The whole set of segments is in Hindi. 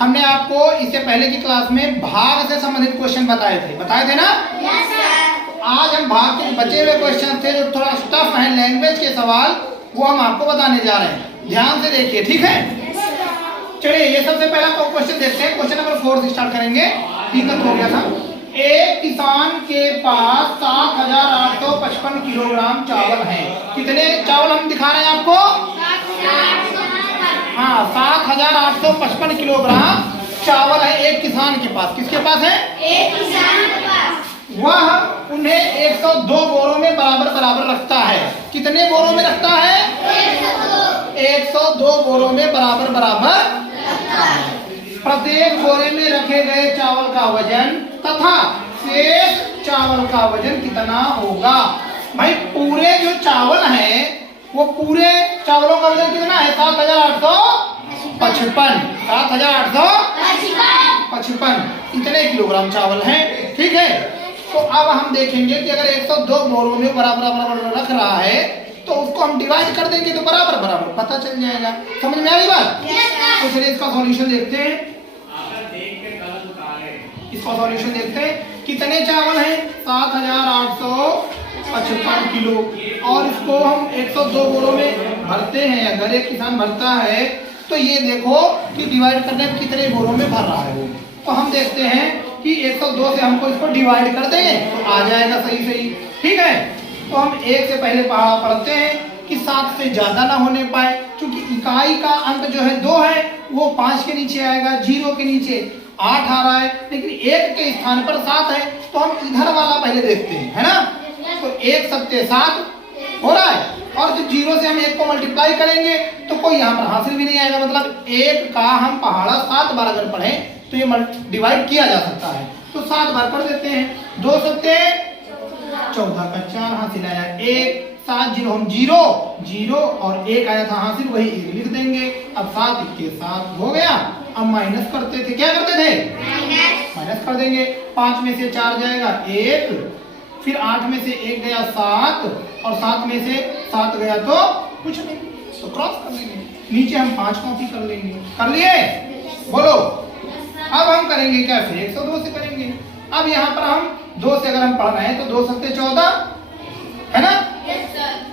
हमने आपको इससे पहले की क्लास में भाग से संबंधित क्वेश्चन बताए थे ना? Yes sir. आज हम भाग के बचे हुए क्वेश्चन थे जो थोड़ा टफ है, लैंग्वेज के सवाल, वो हम आपको बताने जा रहे हैं। ध्यान से देखिए, ठीक है? चलिए ये सबसे पहला क्वेश्चन देखते हैं। क्वेश्चन नंबर 4 से स्टार्ट करेंगे। 3 तक हो गया था। एक किसान के पास 7,855 किलोग्राम चावल है। कितने चावल हम दिखा रहे हैं आपको? हाँ, 7,855 किलोग्राम चावल है एक किसान के पास। किसके पास है? एक किसान के पास। वह उन्हें 102 बोरों में बराबर रखता है। कितने बोरों में रखता है? 102 बोरों में बराबर रखता है। प्रत्येक बोरे में रखे गए चावल का वजन तथा शेष चावल का वजन कितना होगा? भाई पूरे जो चावल हैं वो पूरे चावलों का वजन कितना है? 7,855 इतने किलोग्राम चावल हैं। ठीक है, तो अब हम देखेंगे कि अगर 102 बोरों में बराबर रख रहा है तो उसको हम डिवाइड कर देंगे तो बराबर पता चल जाएगा। समझ में आई बात? तो चलिए इसका सॉल्यूशन देखते हैं। इसका सॉल्यूशन देखते हैं। कितने चावल हैं? 7,855 किलो, और इसको हम 102 बोरों में भरते हैं। अगर एक किसान भरता है तो ये देखो कि डिवाइड करने में कितने बोरों में भर रहा है वो। तो हम देखते हैं कि 102 से हमको इसको डिवाइड कर दें तो आ जाएगा सही। ठीक है, तो हम 1 से पहले पढ़ते हैं कि 7 से ज्यादा ना होने पाए, क्योंकि इकाई का अंक जो है 2 है, वो 5 के नीचे आएगा, 0 के नीचे 8 आ रहा है, लेकिन 1 के स्थान पर 7 है, तो हम इधर वाला पहले देखते हैं, है ना? तो 1 सत्ते 7 हो रहा है, और जब 0 से हम 1 को मल्टीप्लाई करेंगे तो कोई यहाँ पर हासिल भी नहीं आएगा। मतलब 1 का हम पहाड़ा 7 बार अगर पढ़ें तो ये डिवाइड किया जा सकता है। तो 7 बार पढ़ देते हैं। 2 सत्ते 14 का 4 हासिल आया 1, 7 0 हम 0 और 1 आया था हासिल, वही 1 लिख देंगे। अब 7 1 के 7 हो गया। अब माइनस करते थे, क्या करते थे? माइनस कर देंगे। 5 में से 4 जाएगा 1, फिर 8 में से 1 गया 7, और 7 में से 7 गया तो कुछ नहीं, तो क्रॉस कर लेंगे। नीचे हम 5 कॉपी कर लेंगे। कर लिए? बोलो। अब हम करेंगे क्या? फिर 102 से करेंगे। अब यहाँ पर हम 2 से अगर हम पढ़ रहे हैं तो 2 सत्ते 14 है ना?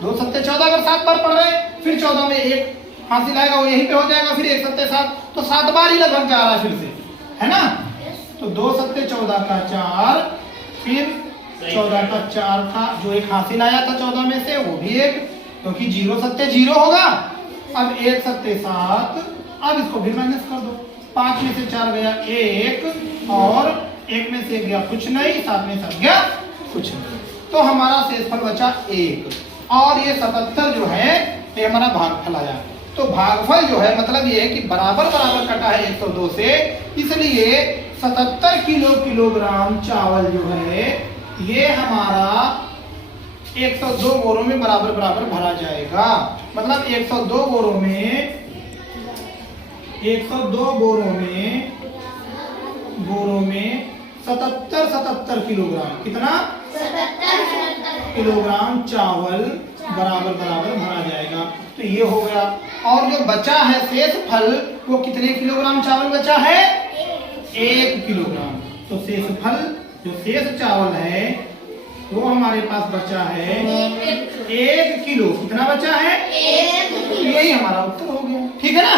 2 सत्ते 14 अगर 7 बार पढ़ रहे हैं, फिर 14 में 1 हासिल आएगा, वो यहीं पे हो जाएगा। फिर 1 सत्ते 7, तो 7 बार ही लगभग जा रहा है फिर से, है ना? तो 2 सत्ते 14 का 4, फिर 14 का 4 था, जो 1 हासिल आया था 14 में से, वो भी 1, क्योंकि 0 सत्ते 0 होगा। अब 1 सत्ते 7, अब इसको भी माइनस कर दो। 5 में से 4 गया 1, और 1 में से गया कुछ नहीं, 7 में 7 गया कुछ नहीं, तो हमारा शेषफल बचा 1। और ये 77 जो है ये हमारा भागफल आया। तो भागफल जो है मतलब ये है कि बराबर कटा है 102 से, इसलिए 77 किलोग्राम चावल जो है ये हमारा 102 बोरों में बराबर भरा जाएगा। मतलब 102 बोरों में 77 किलोग्राम, कितना? 77 किलोग्राम चावल बराबर भरा जाएगा। तो ये हो गया। और जो बचा है शेष फल, वो कितने किलोग्राम चावल बचा है? 1 किलोग्राम। तो शेष फल, जो शेष चावल है वो हमारे पास बचा है 1 किलो। कितना बचा है? 1 किलो। यही हमारा उत्तर हो गया। ठीक है ना?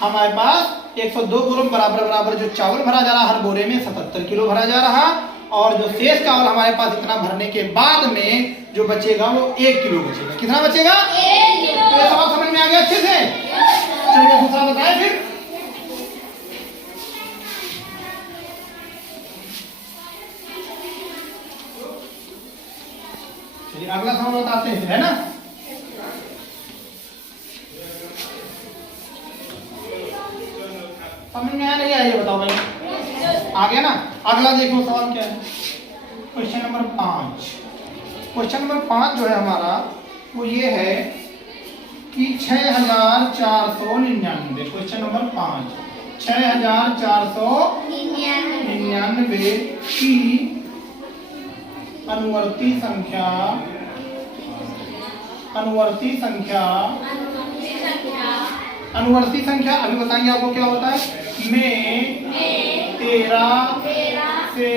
हमारे पास 102 बोरों बराबर जो चावल भरा जा रहा, हर बोरे में 77 किलो भरा जा रहा, और जो शेष चावल हमारे पास इतना भरने के बाद में जो बचेगा वो 1 किलो बचेगा। कितना बचेगा? 1 किलो। तो ये सवाल समझ में आ गया अच्छे से? चलिए दूसरा बताएं फिर। चलिए अगला सवाल बताते हैं, है ना? समझ में आया नहीं आया? ये बताओ भाई। आ गया ना? अगला देखो सवाल क्या है। Question number 5। क्वेश्चन नंबर 5 जो है हमारा वो ये है कि 6,499। क्वेश्चन नंबर 5, 6,499 की अनुवर्ती संख्या अनुवर्ती संख्या अभी बताएंगे आपको क्या होता है। में 13 से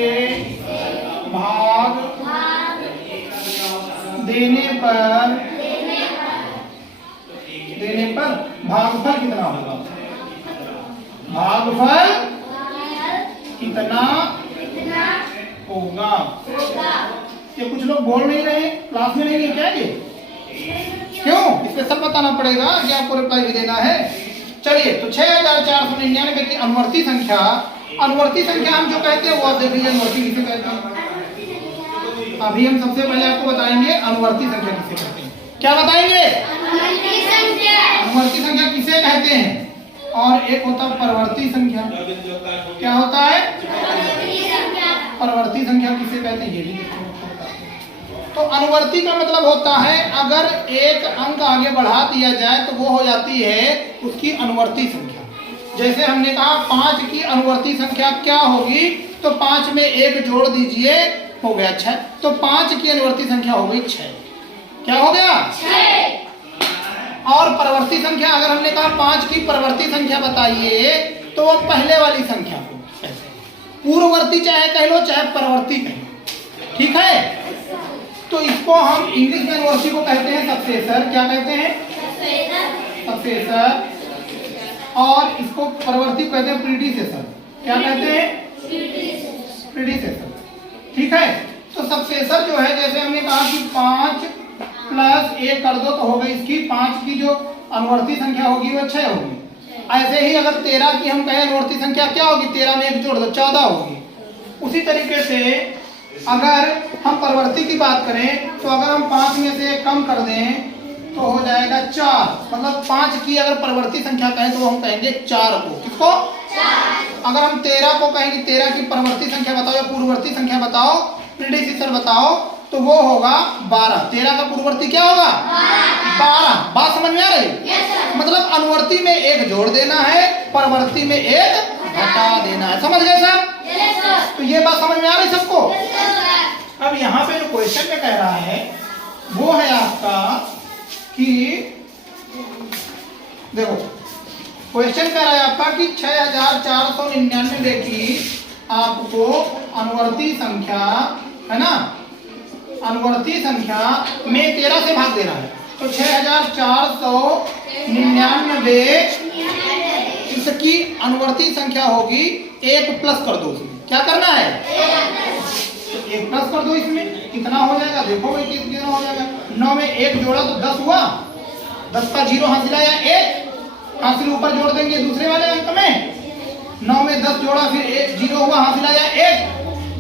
भाग देने पर भागफल कितना होगा। भागफल कितना होगा। ये कुछ लोग बोल नहीं रहे, क्लास में नहीं है क्या ये? क्यों? इस पे सब बताना पड़ेगा कि आपको रिप्लाई भी देना है। चलिए, तो 6499 की अनुवर्ती संख्या हम जो कहते हैं वो आप देख लीजिए अनुवर्ती किसे कहते हैं। अभी हम सबसे पहले आपको बताएंगे अनुवर्ती संख्या किसे कहते हैं। क्या बताएंगे? अनुवर्ती संख्या किसे कहते हैं। और एक होता है परवर्ती संख्या। क्या होता है? परवर्ती संख्या किसे कहते हैं ये भी देखो। तो अनुवर्ती का मतलब होता है अगर एक अंक आगे बढ़ा दिया जाए तो वो हो जाती है उसकी अनुवर्ती संख्या। जैसे हमने कहा 5 की अनुवर्ती संख्या क्या होगी, तो 5 में 1 जोड़ दीजिए, हो गया 6। तो 5 की अनुवर्ती संख्या हो गई 6। क्या हो गया? 6। और परवर्ती संख्या अगर हमने कहा 5 की परवर्ती संख्या बताइए, तो वो पहले वाली संख्या को पूर्ववर्ती चाहे कह लो चाहे परवर्ती कह लो, ठीक है। तो इसको हम इंग्लिश में अनुवर्ती को कहते हैं सक्सेसर। क्या कहते हैं? सक्सेसर। और इसको परवर्ती कहते हैं प्रीडिसेसर। क्या कहते हैं? प्रीडिसेसर। ठीक है। तो सक्सेसर जो है, जैसे हमने कहा कि 5 + 1 कर दो तो हो गई इसकी 5 की जो अनुवर्ती संख्या होगी वो 6 होगी। ऐसे ही अगर 13 की हम कहें अनुवर्ती संख्या क्या होगी, 13 में 1 जोड़ दो 14 होगी। उसी तरीके से अगर हम परवर्ती की बात करें तो अगर हम 5 में से 1 कम कर दें तो हो जाएगा 4। मतलब 5 की अगर परवर्ती संख्या कहें तो वो हम कहेंगे 4 को। किसको? 4। अगर हम 13 को कहेंगे 13 की परवर्ती संख्या बताओ या पूर्ववर्ती संख्या बताओ, प्रीडिसेसर बताओ, तो वो होगा 12। 13 का पूर्ववर्ती क्या होगा? 12। बात समझ में आ रही? yes, मतलब अनुवर्ती में 1 जोड़ देना है, परवर्ती में 1 घटा देना है। समझ गए सब? yes, तो ये बात समझ में आ रही सबको? yes, अब यहाँ पे जो क्वेश्चन में कह रहा है वो है आपका कि देखो क्वेश्चन कह रहा है आपका कि 6499 की आपको अनुवर्ती संख्या है ना, अनुवर्ती संख्या में 13 से भाग देना है। तो 6499 इसकी अनुवर्ती संख्या होगी 1 प्लस कर दो उसमें। क्या करना है? 1 प्लस कर दो इसमें। कितना हो जाएगा देखो भाई, कितना हो जाएगा। 9 में 1 जोड़ा तो 10 हुआ। 10 का 0 हासिल आया 1, हासिल ऊपर जोड़ देंगे दूसरे वाले अंक में। 9 में 10 जोड़ा फिर 1 0 हुआ, हासिल आया 1,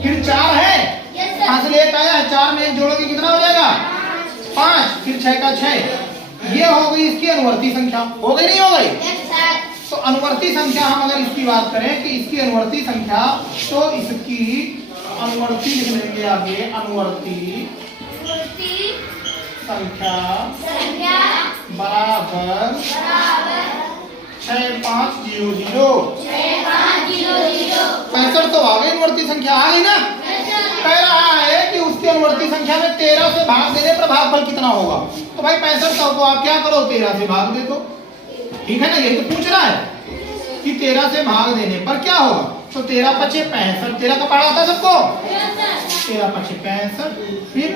फिर 4 है, हासिल 1 आया। 4 में 1 जोड़ोगे कितना हो जाएगा? 5, फिर 6 का 6। ये हो गई इसकी अनुवर्ती संख्या। हो गई नहीं हो गई? तो अनुवर्ती संख्या हम अगर इसकी बात करें कि इसकी अनुवर्ती संख्या, तो इसकी अनुवर्ती लिख लेंगे आगे। अनुवर्ती संख्या बराबर 6500। 65 तो आ गई, अनुवर्ती संख्या आ गई ना। कह रहा है कि उसकी अनुवर्ती संख्या में 13 से भाग देने पर भागफल कितना होगा। तो भाई 6500 को आप क्या करो, 13 से भाग दे दो। ठीक है ना, यही तो पूछ रहा है कि 13 से भाग देने पर क्या होगा। तो 13 × 5 = 65। 13 का पढ़ा आता है सबको? 13 × 5 = 65। फिर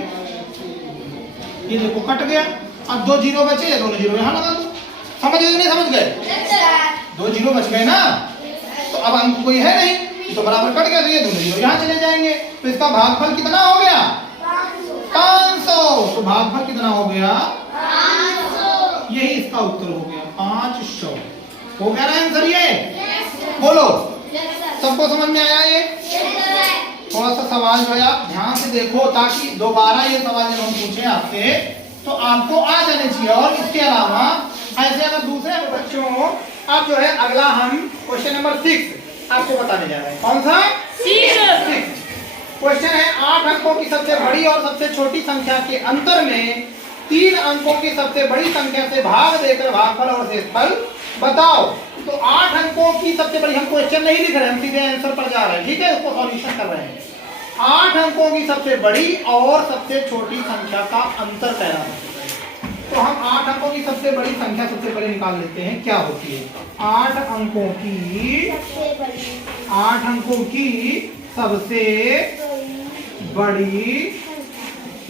ये देखो कट गया। अब 2 0 बचे, दोनों 0 यहाँ लगा दो। समझ गए कि नहीं समझ गए? 2 0 बच गए ना। तो अब अंक कोई है नहीं तो बराबर कट गया, तो ये दोनों 0 यहाँ चले जाएंगे। तो इसका भागफल कितना हो गया? 500। तो भागफल कितना हो गया? 500। यही इसका उत्तर हो गया, 500। हो गया ना आंसर ये? बोलो, सबको समझ में आया ये? थोड़ा सा सवाल जो है आप ध्यान से देखो, ताकि दोबारा ये सवाल जब हम पूछे आपसे तो आपको आ जाने चाहिए। और इसके अलावा ऐसे अगर दूसरे बच्चों आप जो है अगला हम क्वेश्चन नंबर 6 आपको बताने जा रहे हैं। कौन सा? 6 क्वेश्चन है। 8 अंकों की सबसे बड़ी और सबसे छोटी संख्या के अंतर में 3 अंकों की सबसे बड़ी संख्या से भाग देकर भागफल और शेषफल बताओ। तो 8 अंकों की सबसे बड़ी, हम क्वेश्चन नहीं लिख रहे, हम सीधे आंसर पर जा रहे हैं। ठीक है, उसको सॉल्यूशन कर रहे हैं। 8 अंकों की सबसे बड़ी और सबसे छोटी संख्या का अंतर कह रहा है। तो हम 8 अंकों की सबसे बड़ी संख्या सबसे पहले निकाल लेते हैं, क्या होती है। 8 अंकों की सबसे बड़ी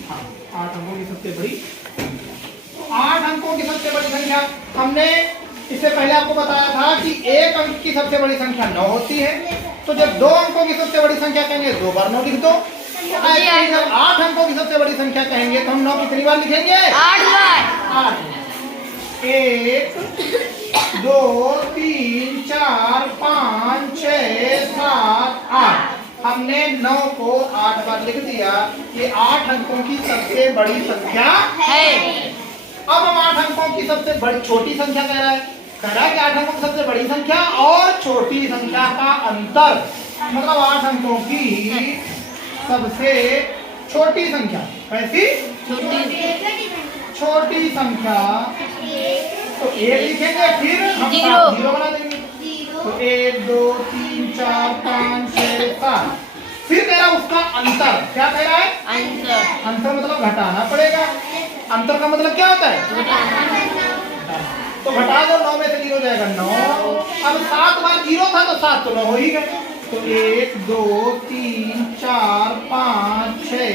हाँ 8 अंकों की सबसे बड़ी 8 अंकों की सबसे बड़ी संख्या। हमने इससे पहले आपको बताया था कि 1 अंक की सबसे बड़ी संख्या 9 होती है। तो जब 2 अंकों की सबसे बड़ी संख्या कहेंगे 2 बार 9 लिख दो। ऐसे ही जब 8 अंकों की सबसे बड़ी संख्या कहेंगे तो हम 9 कितनी बार लिखेंगे? 8 बार। 8। 1 2 3 4 5 6 7 8। हमने 9 को 8 बार लिख दिया। ये 8 अंकों की सबसे बड़ी संख्या है। अब हम 8 अंकों की सबसे बड़ी छोटी संख्या कह रहा है कि 8 अंकों की सबसे बड़ी संख्या और छोटी संख्या का अंतर, मतलब 8 अंकों की सबसे छोटी संख्या। कैसी छोटी संख्या? तो 1 लिखेंगे, फिर हम 0 बना देंगे। तो 1 2 3 4 5 6 7। फिर कह रहा उसका अंतर। क्या कह रहा है? अंतर मतलब घटाना पड़ेगा। अंतर का मतलब क्या होता है? तो घटा दो, 9 में से 0 जाएगा 9। अब 7 बार 0 था तो 7 तो 9 हो ही गए। तो 1 2 3 4 5 6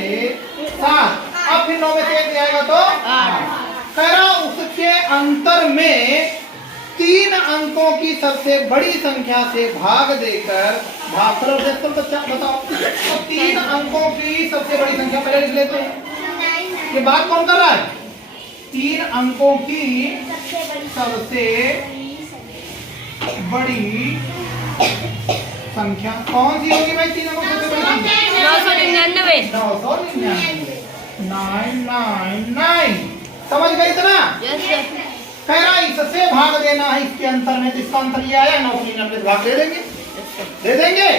7। अब फिर 9 में से 1 जाएगा तो 8। कह रहा उसके अंतर में 3 अंकों की सबसे बड़ी संख्या से भाग देकर भागफल बच्चा बताओ। तो 3 अंकों की सबसे बड़ी संख्या पहले लिख लेते हैं। ये बात कौन कर रहा है? 3 अंकों की सबसे बड़ी संख्या कौन सी होगी भाई? 3 अंकों की सबसे बड़ी संख्या 999। 999। समझ गए इतना? कह रहा इससे भाग देना है इसके अंतर में। तो इसका अंतर ये आया 999 भाग दे देंगे, दे देंगे।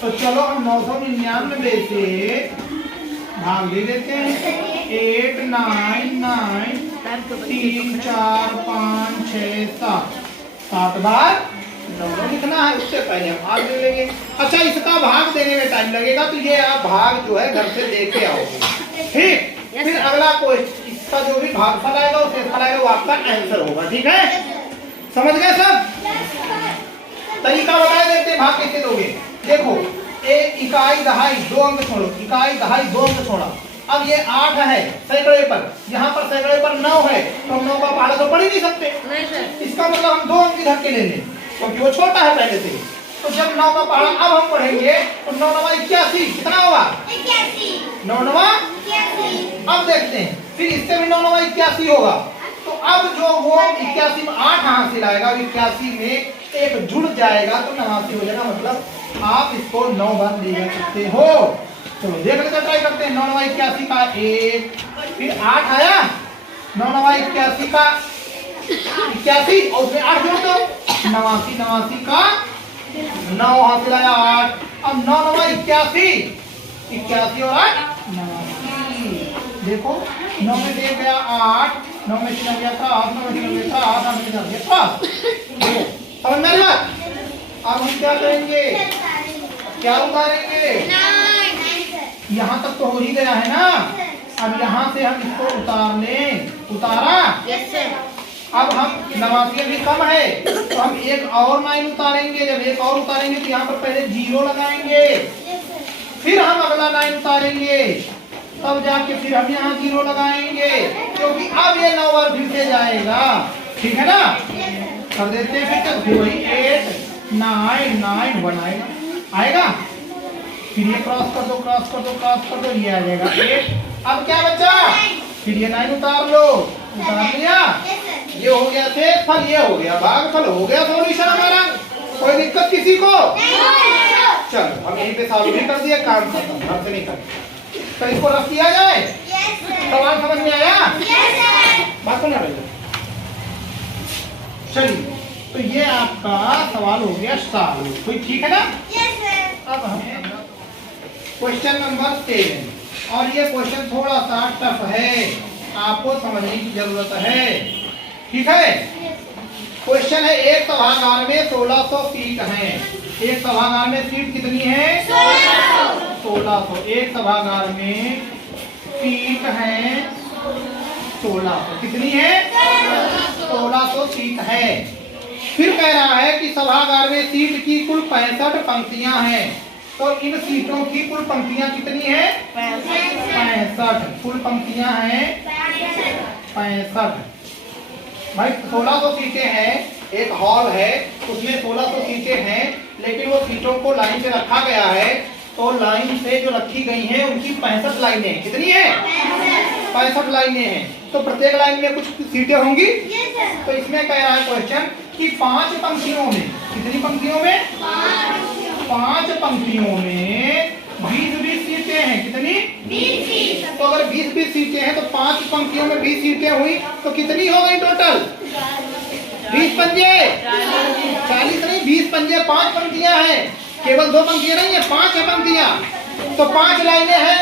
तो चलो हम 999 से भाग दे देते हैं। 8 9 9 3 4 5 6 7। 7 बार 9 लिखना है। उससे पहले हम भाग दे लेंगे। अच्छा, इसका भाग देने में टाइम लगेगा तो ये आप भाग जो है घर से लेके आओगे, ठीक। फिर अगला क्वेश्चन, इसका जो भी भागफल आएगा उसे फल आएगा, वो आपका आंसर होगा। ठीक है, समझ गए सब? तरीका बता देते हैं भाग कैसे दोगे। देखो, एक इकाई दहाई 2 अंक छोड़ो, इकाई दहाई 2 अंक छोड़ा। अब ये 8 है सैकड़े पर, यहाँ पर सैकड़े पर 9 है, तो हम 9 का पहाड़ा तो पढ़ ही नहीं सकते। इसका मतलब हम 2 अंक इधर के ले लें क्योंकि वो छोटा है पहले से। तो जब 9 का पहाड़ा अब हम पढ़ेंगे तो 9 9 81 कितना होगा? 9 9 अब देखते हैं, फिर इससे भी 9 9 81 होगा। तो अब जो वो 81 में 8 हासिल आएगा, 81 में 1 जुड़ जाएगा तो 89 हो जाएगा। मतलब आप इसको 9 बार ले जा सकते हो। चलो देख लेते, ट्राई करते हैं। 9 9 81 का 1, फिर 8 आया, 9 9 81 का 81 और उसमें 8 जोड़ दो, 89 89 का 9 हासिल आया 8। अब 9 9 81 81 और 8 89। देखो 9 में से 1 गया 8, 9 में से 9 गया 7, 9 में से 9 गया 7, 9 में से 9 गया 7। समझ में आया? अब हम क्या करेंगे? क्या उतारेंगे? यहाँ तक तो हो ही गया है ना। अब यहाँ से हम इसको उतार लें। उतारा? अब हम 89 भी कम है तो हम एक और 9 उतारेंगे। जब एक और उतारेंगे तो यहाँ पर पहले 0 लगाएंगे, फिर हम अगला 9 उतारेंगे, तब जाके फिर हम यहाँ 0 लगाएंगे, क्योंकि अब ये 9 बार फिर से जाएगा। ठीक है ना? कर देते हैं फिर वही 8 9 9 1 आएगा। फिर ये क्रॉस कर दो, क्रॉस कर दो, क्रॉस कर दो, ये आ जाएगा 8। अब क्या बचा? फिर ये 9 उतार लो, उतार लिया, ये हो गया थे फल, ये हो गया भागफल, हो गया सॉल्यूशन हमारा। कोई दिक्कत किसी को? चलो हम यहीं पे सॉल्व भी कर दिया, काम खत्म, हमसे नहीं कर। तो इसको रख दिया जाए। सवाल समझ में आया? बात को ना भैया। चलिए, तो ये आपका सवाल हो गया सॉल्व। कोई ठीक है ना? अब हम क्वेश्चन नंबर 7, और ये क्वेश्चन थोड़ा सा टफ है, आपको समझने की जरूरत है। ठीक है? क्वेश्चन है, एक सभागार में 1600 सीट हैं। एक सभागार में सीट कितनी है? 1600। एक सभागार में सीट हैं 1600। कितनी है? 1600 सीट है। फिर कह रहा है कि सभागार में सीट की कुल 65 पंक्तियां हैं। तो इन सीटों की कुल पंक्तियां कितनी है? 65। कुल पंक्तियां हैं 65। भाई 1600 सीटें हैं, एक हॉल है उसमें 1600 सीटें हैं, लेकिन वो सीटों को लाइन से रखा गया है। तो लाइन से जो रखी गई हैं उनकी 65 लाइनें। कितनी है? 65 लाइनें हैं। तो प्रत्येक लाइन में कुछ सीटें होंगी। तो इसमें कह रहा है क्वेश्चन कि 5 पंक्तियों में, कितनी पंक्तियों में? 5 पंक्तियों में 20-20 सीटें हैं। कितनी? 20। तो अगर 20-20 सीटें हैं तो 5 पंक्तियों में 20 सीटें हुई तो कितनी हो गई टोटल? 20 पंजे 40 नहीं, 20 पंजे 5 पंक्तियां हैं। केवल 2 पंक्तियां नहीं है, 5 है पंक्तियां। तो 5 लाइनें हैं,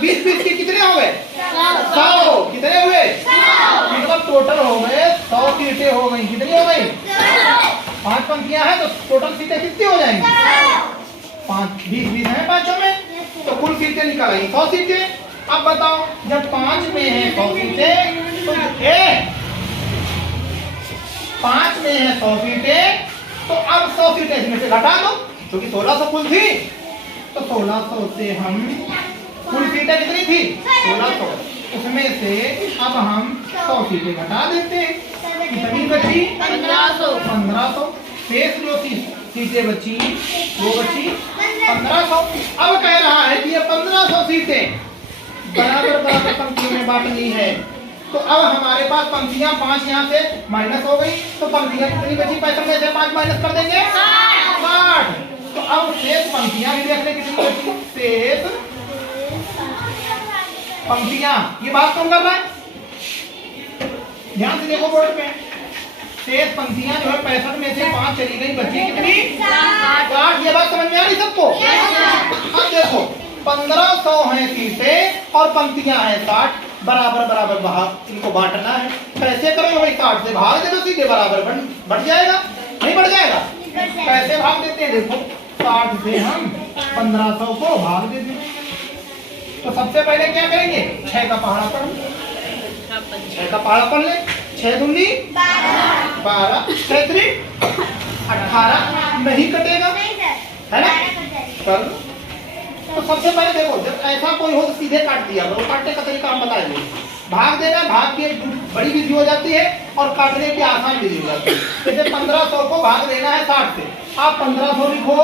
20-20 की कितने हो गए? 100। कितने हुए? मतलब टोटल हो गए 100 सीटें हो गई। कितनी हो गई? 5 पंक्तियां हैं तो टोटल सीटें कितनी हो जाएंगी? 5 20-20 है पांचों में, तो कुल सीटें निकल आई 100 सीटें। अब बताओ जब 5 में है 100 सीटें तो 5 में है 100 सीटें, तो अब 100 सीटें इसमें से घटा दो क्योंकि 1600 कुल थी। तो 1600 से हम कुल सीटें कितनी थी? 1600। उसमें से अब हम 100 सीटें घटा देते हैं। कितनी बची? 1500। शेष जो सीटें बची वो बची 1500। अब कह रहा है कि ये 1500 सीटें बराबर बराबर पंक्तियों में बांटनी है। तो अब हमारे पास पंक्तियां 5 यहाँ से माइनस हो गई, तो पंक्तियां कितनी बची? 65 में से 5 माइनस कर देंगे 60। तो अब शेष पंक्तियां भी देख ले कितनी बची। शेष पंक्तियां, ये बात कौन कर रहा है? ध्यान से देखो बोर्ड पे। शेष पंक्तियां जो है 65 में से 5 चली गई, बची कितनी? 60। ये बात समझ में आ रही सबको? अब देखो 1500 है सीटें और पंक्तियां हैं 60। बराबर बराबर भाग इनको बांटना है। कैसे करोगे भाई? 60 से भाग दे दो, सीधे बराबर बढ़ जाएगा। नहीं बढ़ जाएगा? कैसे भाग देते हैं? देखो 60 से हम 1500 को भाग देते हैं। तो सबसे पहले क्या करेंगे? 6 का पहाड़ा पढ़, 6 का पहाड़ा पढ़ ले। 6 दूनी 12, 6 3 18। नहीं कटेगा है ना? कर। तो सबसे पहले देखो जब ऐसा कोई हो तो सीधे काट दिया, वो काटने का तरीका हम बताएंगे। भाग देना, भाग की बड़ी विधि हो जाती है और काटने की आसान विधि हो जाती है। जैसे 1500 को भाग देना है 60 से, आप 1500 लिखो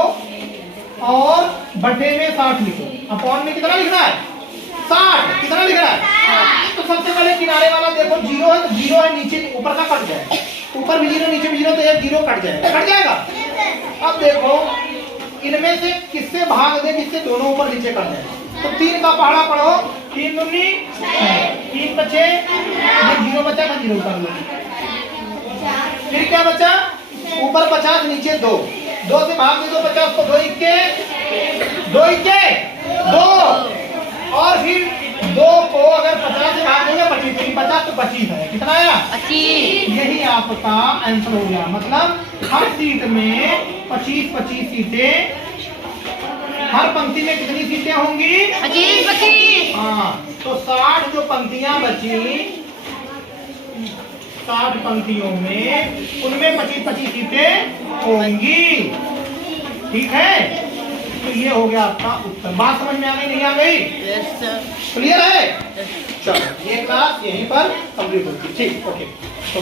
और बटे में 60 लिखो। अपॉन में कितना लिखना है? 60। कितना लिखना है? तो सबसे पहले किनारे वाला देखो 0 है, तो 0 है, नीचे ऊपर का कट जाए, ऊपर भी 0 नीचे भी 0, तो 1 0 कट जाएगा। कट जाएगा। अब देखो इनमें से किससे भाग दे जिससे दोनों ऊपर नीचे कर जाए। तो 3 का पहाड़ा पढ़ो। 3 दूनी 3 बचे, ये 0 बचा था, 0 कर लो। फिर क्या बचा? ऊपर 50 नीचे 2, 2 से भाग दे दो 50 को। 2 इक्के 2 और फिर 2 को अगर 50 से भाग देंगे 25, 50 तो 25 है। कितना आया? 25। यही आपका आंसर हो गया। मतलब हर सीट में 25-25 सीटें, हर पंक्ति में कितनी सीटें होंगी? 25। हाँ, तो 60 जो पंक्तियां बची, 60 पंक्तियों में उनमें 25-25 सीटें होंगी। ठीक है? तो ये हो गया आपका उत्तर। बात समझ में आ गई? नहीं आ गई? Yes sir. क्लियर है? चलो ये क्लास यहीं पर कंप्लीट होगी। ठीक, ओके। तो